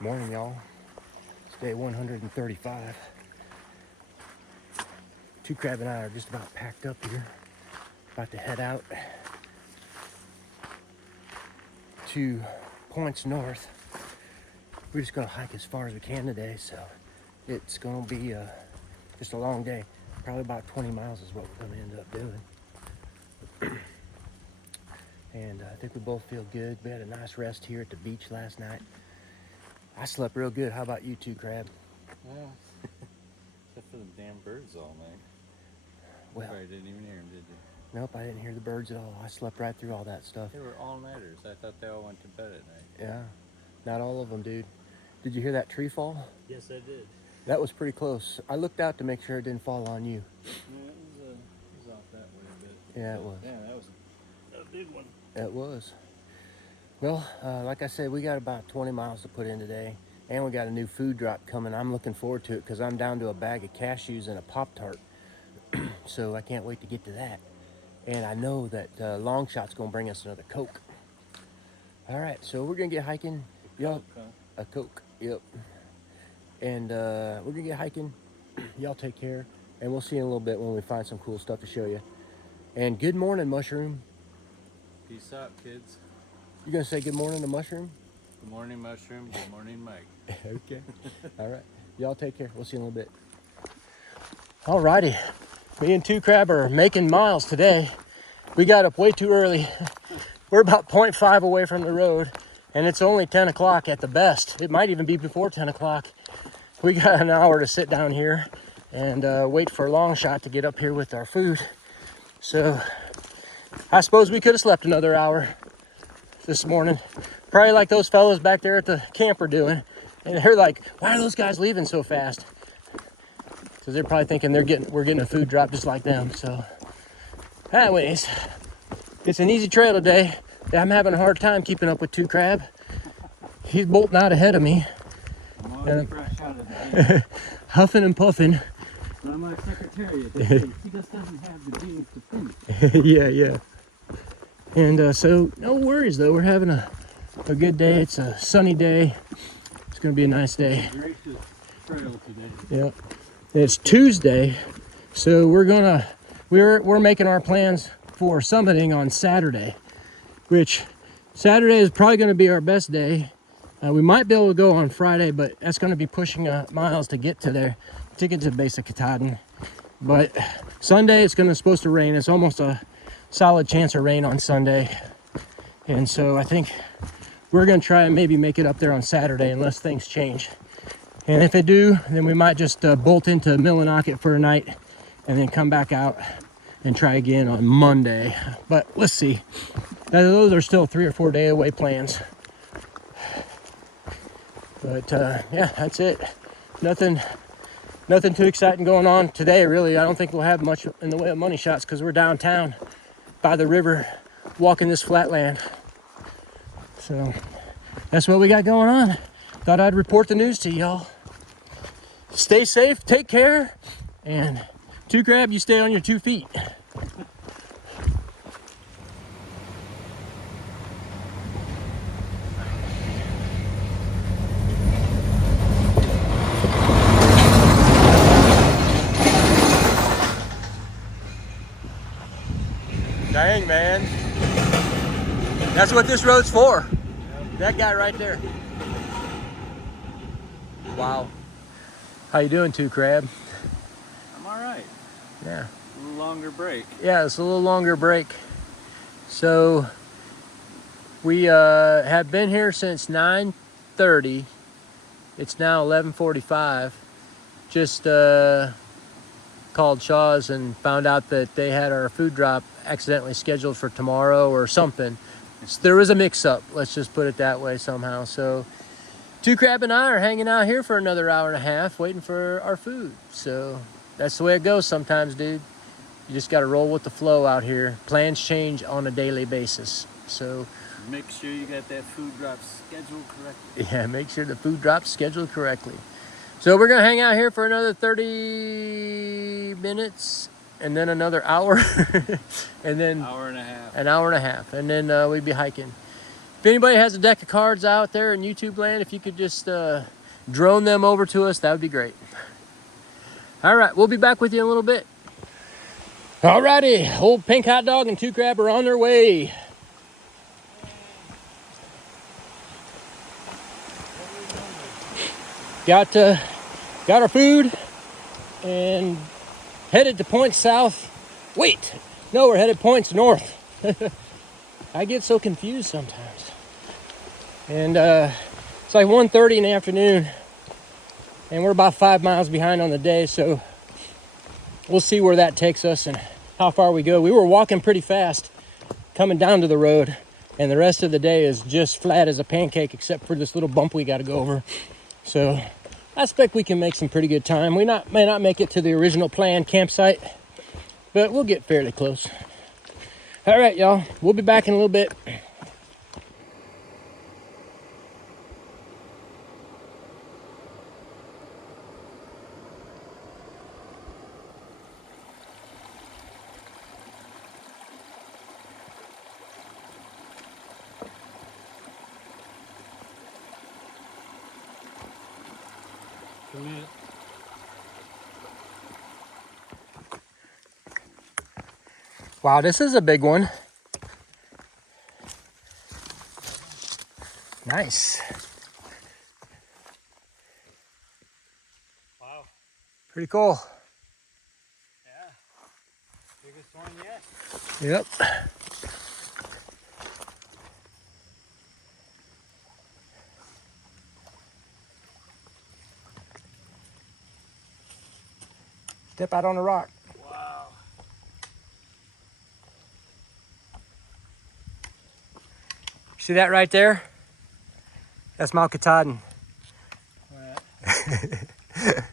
Morning, y'all. It's day 135. Two Crab and I are just about packed up here, about to head out to points north. We're just gonna hike as far as we can today, so it's gonna be just a long day. Probably about 20 miles is what we're gonna end up doing. And I think we both feel good. We had a nice rest here at the beach last night. I slept real good. How about you two, Crab? Yeah. Except for the damn birds all night. Well, You probably didn't even hear them, did you? nope, I didn't hear the birds at all. I slept right through all that stuff. They were all-nighters. I thought they all went to bed at night. Yeah, not all of them, dude. Did you hear that tree fall? Yes, I did. That was pretty close. I looked out to make sure it didn't fall on you. Yeah, it was off that way a bit. Yeah, it was. Yeah, that was a big one. It was. Well, like I said, we got about 20 miles to put in today, and we got a new food drop coming. I'm looking forward to it because I'm down to a bag of cashews and a Pop-Tart, so I can't wait to get to that. And I know that Long Shot's gonna bring us another Coke. All right, so we're gonna get hiking. Y'all, a Coke, yep. And we're gonna get hiking. Y'all take care, and we'll see you in a little bit when we find some cool stuff to show you. And good morning, Mushroom. Peace out, kids. You gonna say good morning to Mushroom? Good morning, Mushroom. Good morning, Mike. Okay. All right. Y'all take care. We'll see you in a little bit. All righty. Me and Two Crab are making miles today. We got up way too early. We're about 0.5 away from the road, and it's only 10 o'clock at the best. It might even be before 10 o'clock. We got an hour to sit down here and wait for a Long Shot to get up here with our food. So I suppose we could have slept another hour this morning. Probably like those fellas back there at the camp are doing. And they're like, why are those guys leaving so fast? Because they're probably thinking we're getting a food drop just like them. So anyways, it's an easy trail today. I'm having a hard time keeping up with Two Crab. He's bolting out ahead of me. I'm already fresh out of there. Huffing and puffing. I'm my secretariat. He just doesn't have the genes to think. Yeah. And so no worries though. We're having a good day. It's a sunny day. It's gonna be a nice day. Gracious trail today. Yep. It's Tuesday, so we're making our plans for summiting on Saturday, which Saturday is probably going to be our best day. We might be able to go on Friday, but that's going to be pushing miles to get to there, to get to the base of Katahdin. But Sunday it's supposed to rain. It's almost a solid chance of rain on Sunday, and so I think we're going to try and maybe make it up there on Saturday unless things change. And if they do, then we might just bolt into Millinocket for a night and then come back out and try again on Monday. But let's see. Those are still 3 or 4 day away plans. But yeah, that's it. Nothing too exciting going on today, really. I don't think we'll have much in the way of money shots because we're downtown by the river walking this flatland. So that's what we got going on. Thought I'd report the news to y'all. Stay safe, take care, and Two Crab, you stay on your 2 feet. Dang, man. That's what this road's for. That guy right there. Wow. How you doing, Two Crab? I'm all right. Yeah. A little longer break. Yeah, it's a little longer break. So we have been here since 9:30. It's now 11:45. Just called Shaw's and found out that they had our food drop accidentally scheduled for tomorrow or something. So there was a mix-up. Let's just put it that way somehow. So Two Crab and I are hanging out here for another hour and a half waiting for our food. So that's the way it goes sometimes, dude. You just got to roll with the flow out here. Plans change on a daily basis. So Make sure you got that food drop scheduled correctly. yeah, make sure the food drop's scheduled correctly. So we're going to hang out here for another 30 minutes and then another hour and then Hour and a half. an hour and a half. And then we'd be hiking. If anybody has a deck of cards out there in YouTube land, if you could just drone them over to us, that would be great. All right, we'll be back with you in a little bit. All righty, old Pink Hot Dog and Two Crab are on their way. Got our food and headed to points south. Wait, no, we're headed points north. I get so confused sometimes. And it's like 1:30 in the afternoon, and we're about 5 miles behind on the day, so we'll see where that takes us and how far we go. We were walking pretty fast coming down to the road, and the rest of the day is just flat as a pancake except for this little bump we got to go over. So I expect we can make some pretty good time. We may not make it to the original planned campsite, but we'll get fairly close. All right, y'all. We'll be back in a little bit. Wow, this is a big one. Nice. Wow. Pretty cool. Yeah. Biggest one yet. Yep. Step out on the rock. Wow. See that right there? That's Mount Katahdin.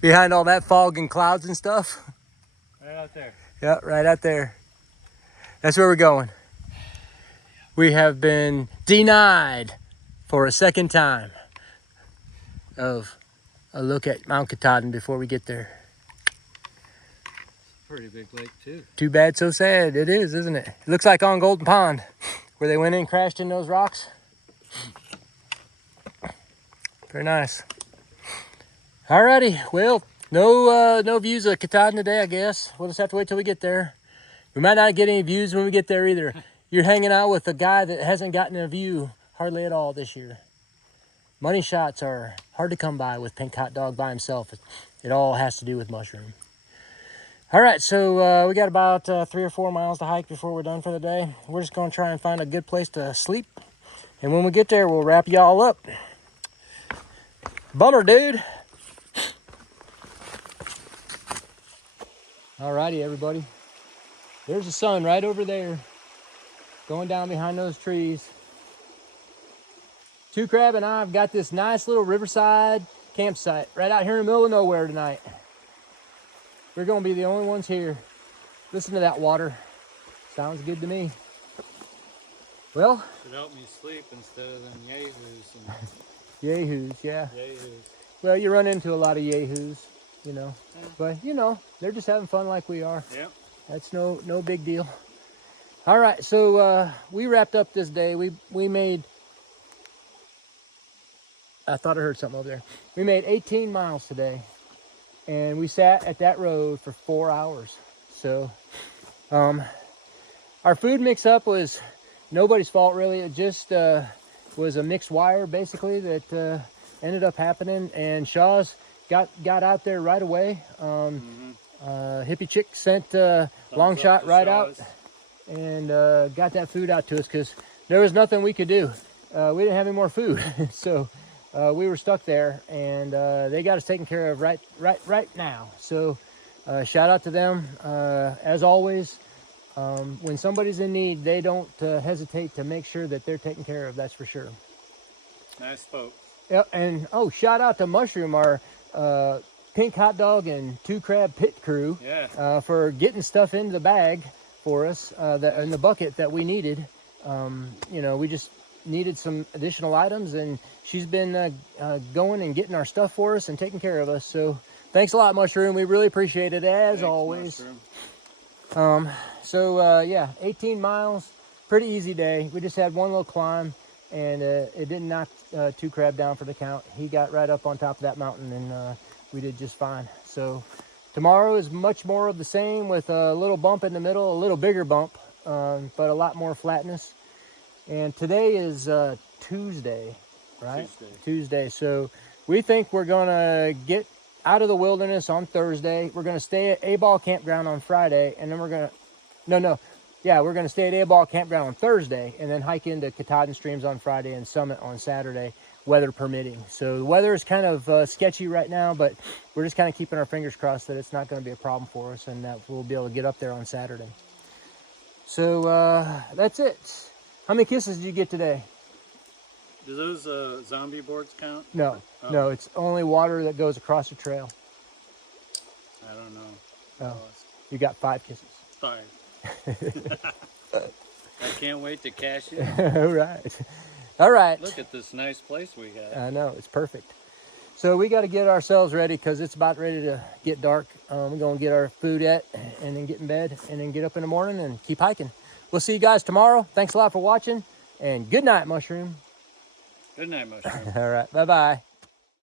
Behind all that fog and clouds and stuff. Right out there. Yep, right out there. That's where we're going. We have been denied for a second time of a look at Mount Katahdin before we get there. Pretty big lake too. Too bad, so sad. It is, isn't it? It looks like on Golden Pond, where they went in and crashed in those rocks. Very nice. Alrighty, well, no views of Katahdin today, I guess. We'll just have to wait till we get there. We might not get any views when we get there either. You're hanging out with a guy that hasn't gotten a view hardly at all this year. Money shots are hard to come by with Pink Hot Dog by himself. It all has to do with mushroom. All right, so we got about 3 or 4 miles to hike before we're done for the day. We're just gonna try and find a good place to sleep. And when we get there, we'll wrap y'all up. Bummer, dude. All righty, everybody. There's the sun right over there, going down behind those trees. Two Crab and I have got this nice little riverside campsite right out here in the middle of nowhere tonight. We're gonna be the only ones here. Listen to that water. Sounds good to me. Well, Should help me sleep instead of them yahoos. yahoos, yeah. Yahoos. Well, you run into a lot of yahoos, you know. Yeah. But, you know, they're just having fun like we are. Yep. That's no big deal. All right, so we wrapped up this day. We made, I thought I heard something over there. We made 18 miles today, and we sat at that road for 4 hours. So our food mix-up was nobody's fault, really. It just was a mixed wire, basically, that ended up happening, and Shaw's got out there right away. Hippie Chick sent long shot right out and got that food out to us because there was nothing we could do. We didn't have any more food, so we were stuck there, and they got us taken care of right now. So shout out to them. As always, when somebody's in need, they don't hesitate to make sure that they're taken care of. That's for sure. Nice folks. Yep, and shout out to Mushroom, our Pink Hot Dog and Two Crab pit crew, for getting stuff into the bag for us, in the bucket that we needed. You know, we just needed some additional items, and she's been going and getting our stuff for us and taking care of us. So thanks a lot, Mushroom. We really appreciate it, as always. Mushroom. So yeah, 18 miles, pretty easy day. We just had one little climb, and it didn't knock 2 crab down for the count. He got right up on top of that mountain, and we did just fine. So tomorrow is much more of the same, with a little bump in the middle, a little bigger bump, but a lot more flatness. And today is Tuesday, right? Tuesday. So we think we're gonna get out of the wilderness on Thursday. We're gonna stay at A-Ball Campground on Friday, and then we're gonna, we're gonna stay at A-Ball Campground on Thursday, and then hike into Katahdin Streams on Friday and Summit on Saturday, weather permitting. So the weather is kind of sketchy right now, but we're just kind of keeping our fingers crossed that it's not gonna be a problem for us, and that we'll be able to get up there on Saturday. So that's it. How many kisses did you get today? Do those zombie boards count? No, Oh. no, it's only water that goes across the trail. I don't know. Oh, you got 5 kisses. 5. I can't wait to cash in. All right. Look at this nice place we got. I know, it's perfect. So we got to get ourselves ready because it's about ready to get dark. We're going to get our food at, and then get in bed, and then get up in the morning and keep hiking. We'll see you guys tomorrow. Thanks a lot for watching, and good night, Mushroom. Good night, Mushroom. All right, bye-bye.